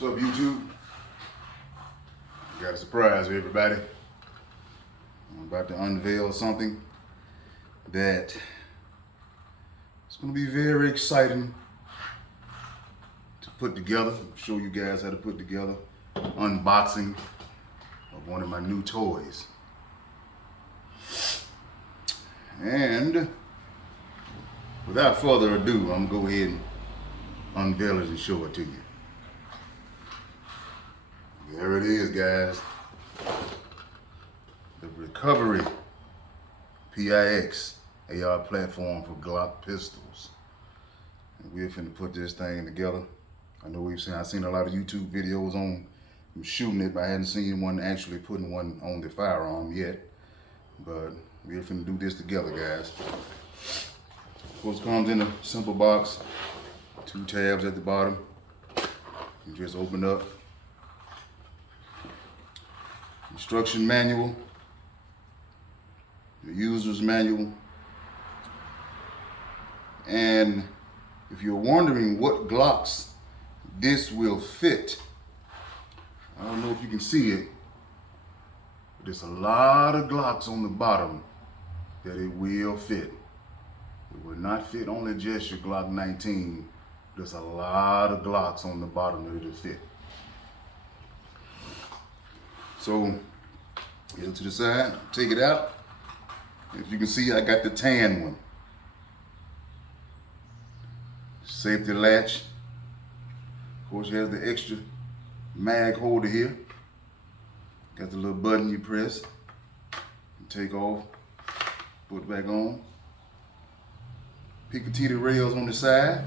What's up, YouTube? Got a surprise for everybody. I'm about to unveil something that is going to be very exciting to put together. I'll show you guys how to put together unboxing of one of my new toys. And without further ado, I'm going to go ahead and unveil it and show it to you. There it is, guys. The ReCover Pt.1 AR platform for Glock pistols. And we're finna put this thing together. I know I've seen a lot of YouTube videos on them shooting it, but I hadn't seen one actually putting one on the firearm yet. But we're finna do this together, guys. Of course, it comes in a simple box, 2 tabs at the bottom. You just open up. Instruction manual, the user's manual, and if you're wondering what Glocks this will fit, I don't know if you can see it, but there's a lot of Glocks on the bottom that it will fit. It will not fit only just your Glock 19. There's a lot of Glocks on the bottom that it'll fit. So, get it to the side, take it out. As you can see, I got the tan one. Safety latch. Of course, it has the extra mag holder here. Got the little button you press, you take off, put it back on. Picatinny rails on the side.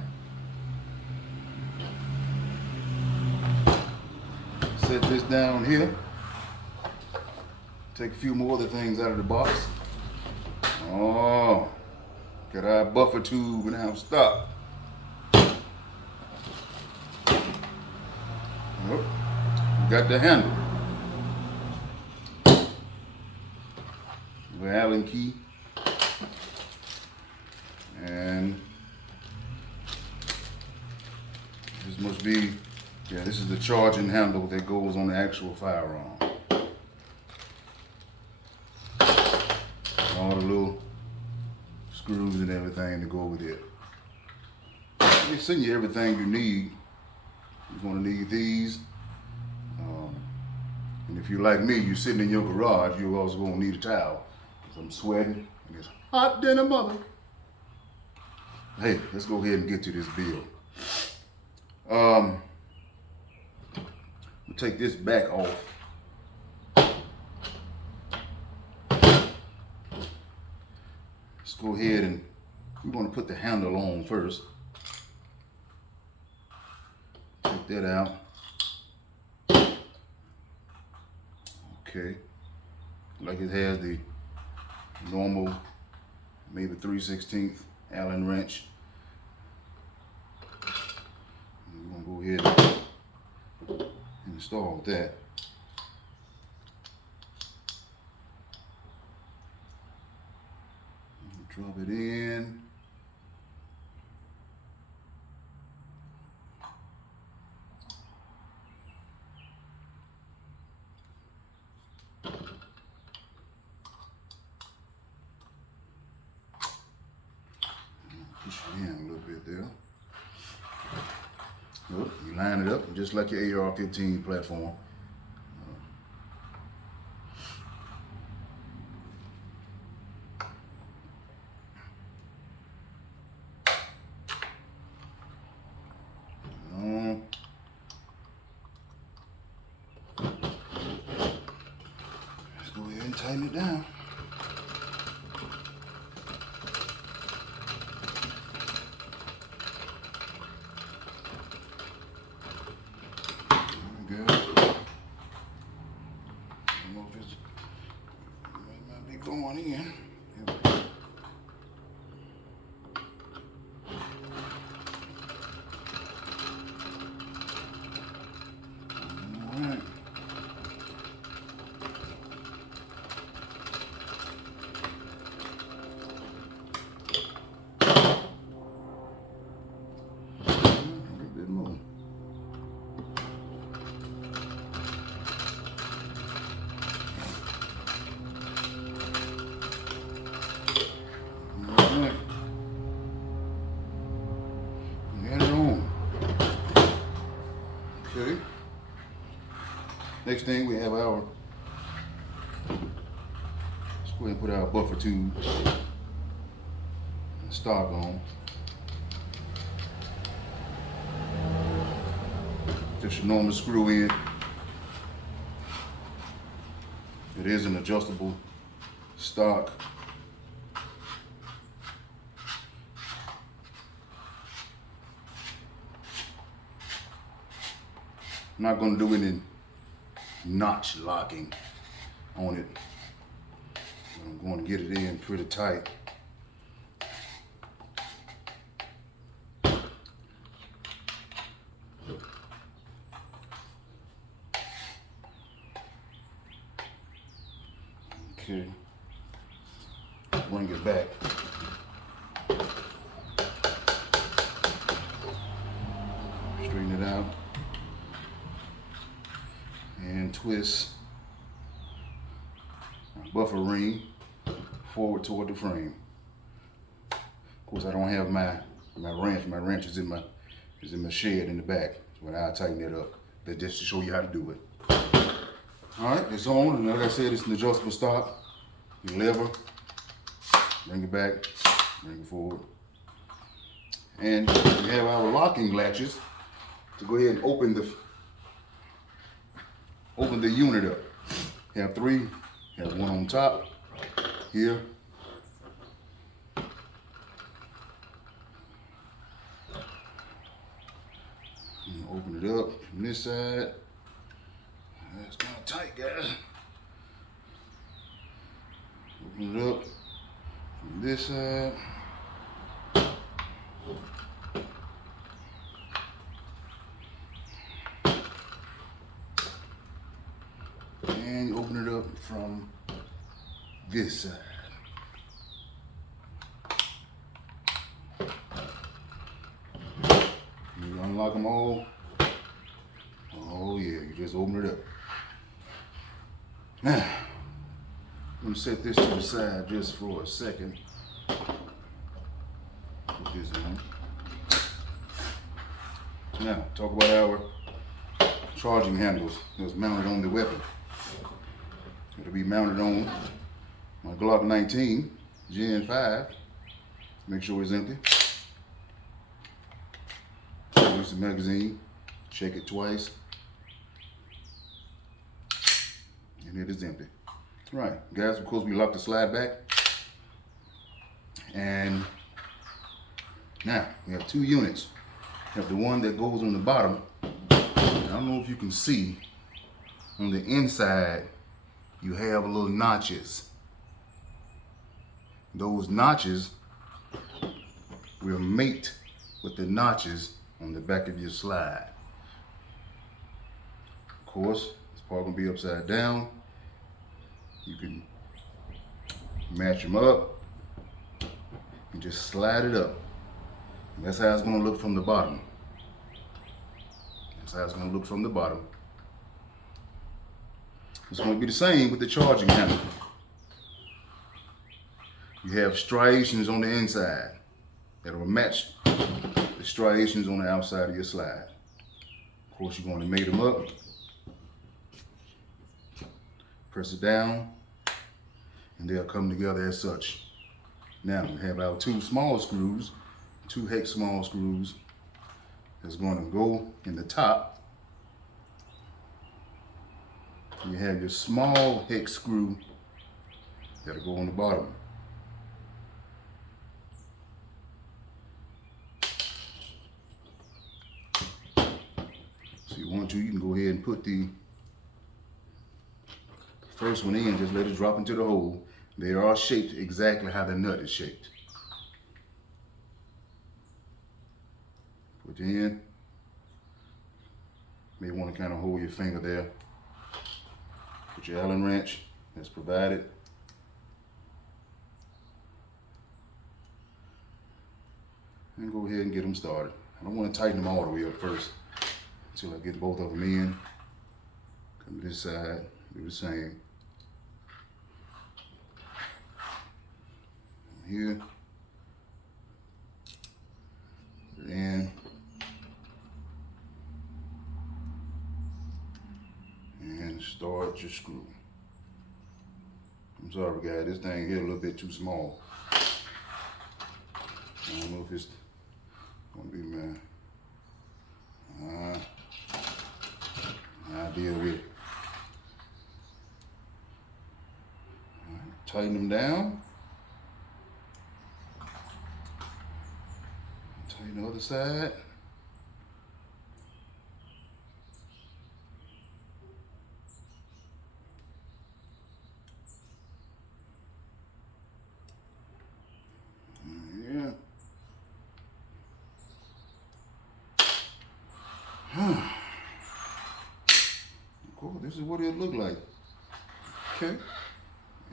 Set this down here. Take a few more other things out of the box. Oh, got our buffer tube and our stop. Oh, we got the handle. The Allen key. And this must be, this is the charging handle that goes on the actual firearm. All the little screws and everything to go with it. They send you everything you need. You're going to need these. And if you're like me, you're sitting in your garage, you're also going to need a towel. Because I'm sweating and it's hot than a mother. Hey, let's go ahead and get to this build. We'll take this back off. Let's go ahead and we're going to put the handle on first. Take that out. Okay. Like it has the normal, maybe 3/16 Allen wrench. We're going to go ahead and install that. Drop it in. Push it in a little bit there. Look, you line it up just like your AR-15 platform. Let's go ahead and tighten it down. Good. I don't know if it's might be going in. Here we go. All right. Okay. Next thing we have our, let's go ahead and put our buffer tube and stock on. Just a normal screw in. It is an adjustable stock. I'm not going to do any notch locking on it. I'm going to get it in pretty tight. Okay, bring it back. Straighten it out and twist my buffer ring forward toward the frame. Of course, I don't have my wrench. My wrench is in my shed in the back. So I'll tighten it up. But just to show you how to do it. All right, it's on, and like I said, it's an adjustable stock. You lever, bring it back, bring it forward. And we have our locking latches to go ahead and open the unit up. You have three, you have one on top, here. And open it up from this side. It's kind of tight, guys. Open it up from this side. And you open it up from this side. You unlock them all. Oh yeah, you just open it up. Now, I'm gonna set this to the side just for a second. Put this in. Now, talk about our charging handles that's mounted on the weapon. It'll be mounted on my Glock 19 Gen 5. Make sure it's empty. Use the magazine, check it twice, and it is empty. Right, guys, of course we lock the slide back. And now we have two units. We have the one that goes on the bottom. I don't know if you can see, on the inside you have little notches. Those notches will mate with the notches on the back of your slide. Of course, this part gonna be upside down. You can match them up and just slide it up. And that's how it's gonna look from the bottom. That's how it's gonna look from the bottom. It's gonna be the same with the charging handle. You have striations on the inside that will match the striations on the outside of your slide. Of course, you're going to mate them up. Press it down, and they'll come together as such. Now we have our two small screws, two hex small screws that's going to go in the top. You have your small hex screw that'll go on the bottom. So you want to, you can go ahead and put the first one in, just let it drop into the hole. They are shaped exactly how the nut is shaped. Put it in. May want to kind of hold your finger there. Put your Allen wrench that's provided. And go ahead and get them started. I don't want to tighten them all the way up first until I get both of them in. Come to this side, do the same. Here, put it in. start your screw. I'm sorry guys, this thing here a little bit too small. I don't know if it's gonna be, man. I'll deal with it. All right, tighten them down. Tighten the other side. Yeah. Cool, this is what it look like. Okay.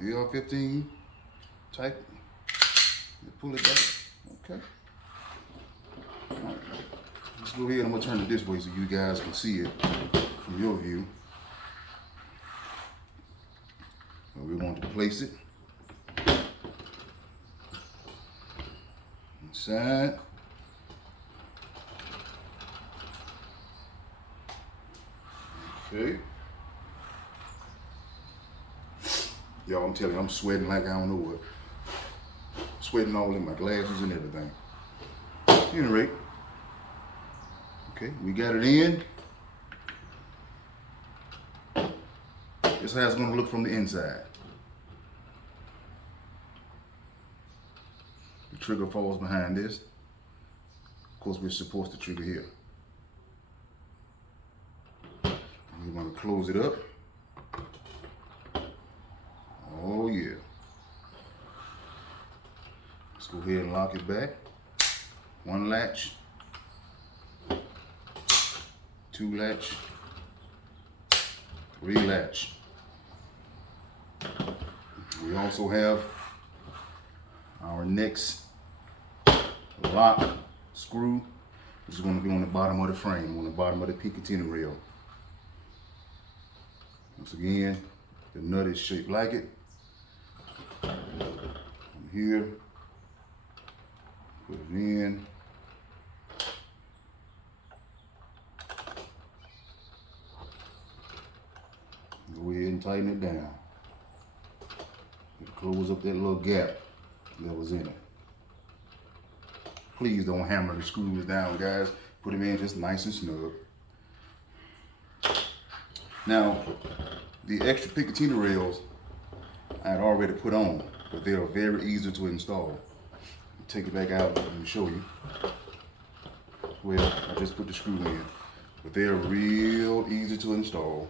AR-15 type. Pull it back. Okay. All right. Let's go ahead. I'm gonna turn it this way so you guys can see it from your view. So we want to place it inside. Okay. Y'all, I'm telling you, I'm sweating like I don't know what. Sweating all in my glasses and everything. At any rate, okay, we got it in. This is how it's gonna look from the inside. The trigger falls behind this. Of course, we're supposed to trigger here. We want to close it up. Oh yeah. Let's go ahead and lock it back. One latch, two latch, three latch. We also have our next lock screw, which is going to be on the bottom of the frame, on the bottom of the Pt.1 rail. Once again, the nut is shaped like it. From here, put it in. Go ahead and tighten it down. Close up that little gap that was in it. Please don't hammer the screws down, guys. Put them in just nice and snug. Now, the extra Picatinny rails I had already put on, but they are very easy to install. Take it back out and show you. Well, I just put the screw in, but they are real easy to install.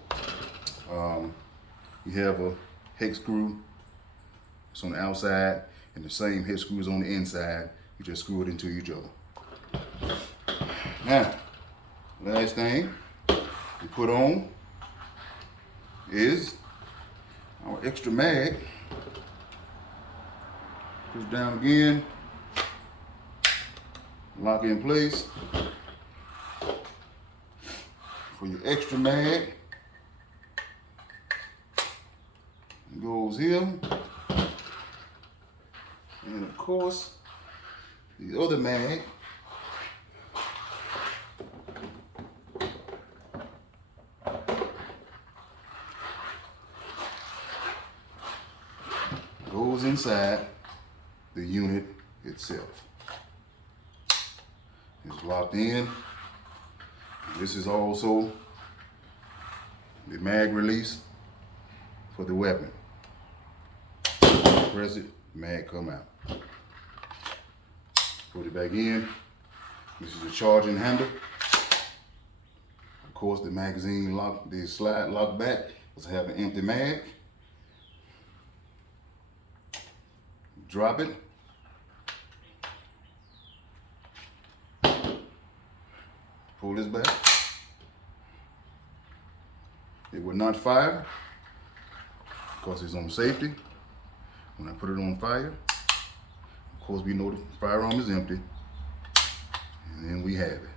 You have a hex screw. It's on the outside, and the same hex screw is on the inside. You just screw it into each other. Now, last thing we put on is our extra mag. Push down again, lock it in place. For your extra mag, it goes here. And of course, the other mag goes inside the unit itself. It's locked in. This is also the mag release for the weapon. Press it, mag come out. Put it back in. This is the charging handle. Of course, the magazine lock, the slide lock back. Let's have an empty mag. Drop it. Pull this back. It will not fire because it's on safety. When I put it on fire, of course we know the firearm is empty. And then we have it.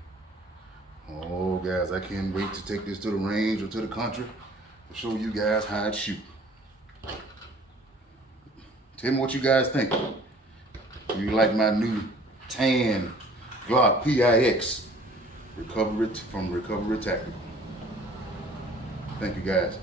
Oh guys, I can't wait to take this to the range or to the country to show you guys how to shoot. Tell me what you guys think. Do you like my new tan Glock PIX ReCover from ReCover Tactical? Thank you guys.